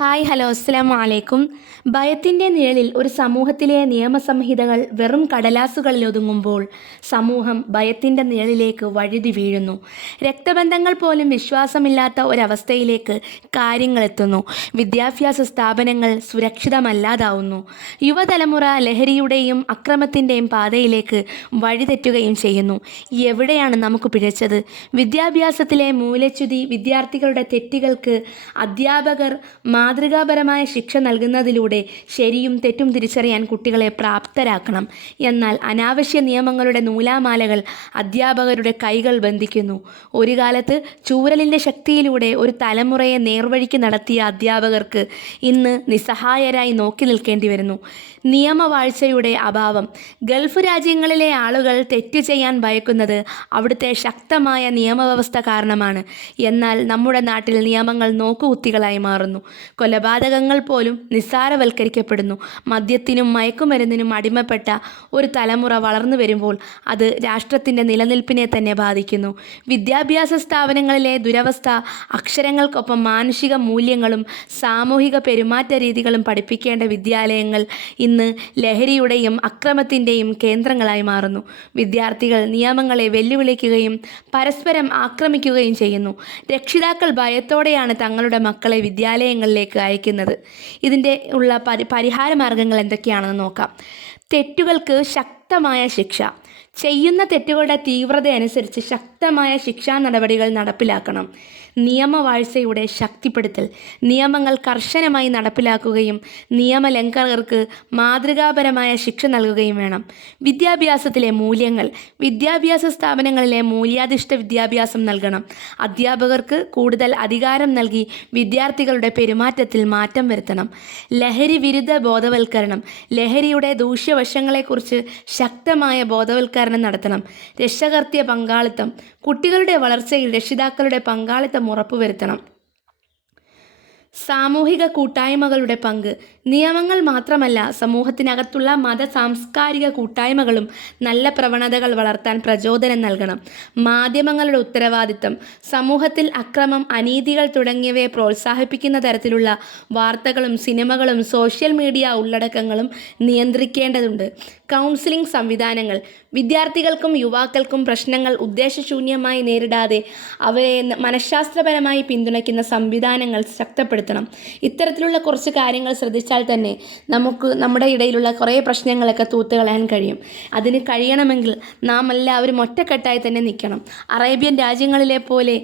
Hi hello അസ്സലാമു അലൈക്കും. ഭയത്തിൻ്റെ നിഴലിൽ ഒരു സമൂഹത്തിലെ നിയമസംഹിതകൾ വെറും കടലാസുകളിൽ ഒതുങ്ങുമ്പോൾ സമൂഹം ഭയത്തിൻ്റെ നിഴലിലേക്ക് വഴുതി വീഴുന്നു. രക്തബന്ധങ്ങൾ പോലും വിശ്വാസമില്ലാത്ത ഒരവസ്ഥയിലേക്ക് കാര്യങ്ങളെത്തുന്നു. വിദ്യാഭ്യാസ സ്ഥാപനങ്ങൾ സുരക്ഷിതമല്ലാതാവുന്നു. യുവതലമുറ ലഹരിയുടെയും അക്രമത്തിൻ്റെയും പാതയിലേക്ക് വഴിതെറ്റുകയും ചെയ്യുന്നു. എവിടെയാണ് നമുക്ക് പിഴച്ചത്? വിദ്യാഭ്യാസത്തിലെ മൂല്യച്യുതി. വിദ്യാർത്ഥികളുടെ തെറ്റുകൾക്ക് അധ്യാപകർ മാതൃകാപരമായ ശിക്ഷ നൽകുന്നതിലൂടെ ശരിയും തെറ്റും തിരിച്ചറിയാൻ കുട്ടികളെ പ്രാപ്തരാക്കണം. എന്നാൽ അനാവശ്യ നിയമങ്ങളുടെ നൂലാമാലകൾ അധ്യാപകരുടെ കൈകൾ ബന്ധിക്കുന്നു. ഒരു കാലത്ത് ചൂരലിൻ്റെ ശക്തിയിലൂടെ ഒരു തലമുറയെ നേർവഴിക്ക് നടത്തിയ അധ്യാപകർക്ക് ഇന്ന് നിസ്സഹായരായി നോക്കി നിൽക്കേണ്ടി വരുന്നു. നിയമവാഴ്ചയുടെ അഭാവം. ഗൾഫ് രാജ്യങ്ങളിലെ ആളുകൾ തെറ്റ് ചെയ്യാൻ ഭയക്കുന്നത് അവിടുത്തെ ശക്തമായ നിയമവ്യവസ്ഥ കാരണമാണ്. എന്നാൽ നമ്മുടെ നാട്ടിൽ നിയമങ്ങൾ നോക്കുകുത്തികളായി മാറുന്നു. കൊലപാതകങ്ങൾ പോലും നിസ്സാരവൽക്കരിക്കപ്പെടുന്നു. മദ്യത്തിനും മയക്കുമരുന്നിനും അടിമപ്പെട്ട ഒരു തലമുറ വളർന്നു വരുമ്പോൾ അത് രാഷ്ട്രത്തിൻ്റെ നിലനിൽപ്പിനെ തന്നെ ബാധിക്കുന്നു. വിദ്യാഭ്യാസ സ്ഥാപനങ്ങളിലെ ദുരവസ്ഥ. അക്ഷരങ്ങൾക്കൊപ്പം മാനുഷിക മൂല്യങ്ങളും സാമൂഹിക പെരുമാറ്റ രീതികളും പഠിപ്പിക്കേണ്ട വിദ്യാലയങ്ങൾ ഇന്ന് ലഹരിയുടെയും അക്രമത്തിൻ്റെയും കേന്ദ്രങ്ങളായി മാറുന്നു. വിദ്യാർത്ഥികൾ നിയമങ്ങളെ വെല്ലുവിളിക്കുകയും പരസ്പരം ആക്രമിക്കുകയും ചെയ്യുന്നു. രക്ഷിതാക്കൾ ഭയത്തോടെയാണ് തങ്ങളുടെ മക്കളെ വിദ്യാലയങ്ങളിലേക്ക് അയക്കുന്നത്. ഇതിൻ്റെ ഉള്ള പരിഹാര മാർഗങ്ങൾ എന്തൊക്കെയാണെന്ന് നോക്കാം. തെറ്റുകൾക്ക് ശക്തമായ ശിക്ഷ. ചെയ്യുന്ന തെറ്റുകളുടെ തീവ്രത അനുസരിച്ച് ശക്തമായ ശിക്ഷാ നടപടികൾ നടപ്പിലാക്കണം. നിയമവാഴ്ചയുടെ ശക്തിപ്പെടുത്തൽ. നിയമങ്ങൾ കർശനമായി നടപ്പിലാക്കുകയും നിയമലംഘകർക്ക് മാതൃകാപരമായ ശിക്ഷ നൽകുകയും വേണം. വിദ്യാഭ്യാസത്തിലെ മൂല്യങ്ങൾ. വിദ്യാഭ്യാസ സ്ഥാപനങ്ങളിലെ മൂല്യാധിഷ്ഠ വിദ്യാഭ്യാസം നൽകണം. അധ്യാപകർക്ക് കൂടുതൽ അധികാരം നൽകി വിദ്യാർത്ഥികളുടെ പെരുമാറ്റത്തിൽ മാറ്റം വരുത്തണം. ലഹരി വിരുദ്ധ ബോധവൽക്കരണം. ലഹരിയുടെ ദൂഷ്യവശങ്ങളെക്കുറിച്ച് ശക്തമായ ബോധവൽക്കരണം നടത്തണം. രക്ഷകർതൃ പങ്കാളിത്തം. കുട്ടികളുടെ വളർച്ചയിൽ രക്ഷിതാക്കളുടെ പങ്കാളിത്തം ഉറപ്പുവരുത്തണം. സാമൂഹിക കൂട്ടായ്മകളുടെ പങ്ക്. നിയമങ്ങൾ മാത്രമല്ല, സമൂഹത്തിനകത്തുള്ള മത സാംസ്കാരിക കൂട്ടായ്മകളും നല്ല പ്രവണതകൾ വളർത്താൻ പ്രചോദനം നൽകണം. മാധ്യമങ്ങളുടെ ഉത്തരവാദിത്തം. സമൂഹത്തിൽ അക്രമം, അനീതികൾ തുടങ്ങിയവയെ പ്രോത്സാഹിപ്പിക്കുന്ന തരത്തിലുള്ള വാർത്തകളും സിനിമകളും സോഷ്യൽ മീഡിയ ഉള്ളടക്കങ്ങളും നിയന്ത്രിക്കേണ്ടതുണ്ട്. കൗൺസിലിംഗ് സംവിധാനങ്ങൾ. വിദ്യാർത്ഥികൾക്കും യുവാക്കൾക്കും പ്രശ്നങ്ങൾ ഉദ്ദേശശൂന്യമായി നേരിടാതെ അവരെ മനഃശാസ്ത്രപരമായി പിന്തുണയ്ക്കുന്ന സംവിധാനങ്ങൾ ശക്തിപ്പെടുത്തണം. ഇത്തരത്തിലുള്ള കുറച്ച് കാര്യങ്ങൾ ശ്രദ്ധിച്ചാൽ തന്നെ നമുക്ക് നമ്മുടെ ഇടയിലുള്ള കുറേ പ്രശ്നങ്ങളൊക്കെ തൂത്തുകളയാൻ കഴിയും. അതിന് കഴിയണമെങ്കിൽ നാം എല്ലാവരും ഒറ്റക്കെട്ടായി തന്നെ നിൽക്കണം. അറേബ്യൻ രാജ്യങ്ങളിലെ പോലെ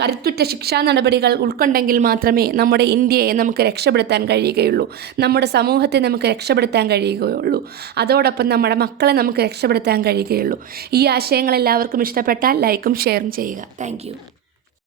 കരുത്തുറ്റ ശിക്ഷാ നടപടികൾ ഉൾക്കൊണ്ടെങ്കിൽ മാത്രമേ നമ്മുടെ ഇന്ത്യയെ നമുക്ക് രക്ഷപ്പെടുത്താൻ കഴിയുകയുള്ളൂ. നമ്മുടെ സമൂഹത്തെ നമുക്ക് രക്ഷപ്പെടുത്താൻ കഴിയുകയുള്ളൂ. അതോടൊപ്പം നമ്മുടെ മക്കളെ നമുക്ക് രക്ഷപ്പെടുത്താൻ കഴിയുകയുള്ളൂ. ഈ ആശയങ്ങൾ എല്ലാവർക്കും ഇഷ്ടപ്പെട്ടാൽ ലൈക്കും ഷെയറും ചെയ്യുക. താങ്ക്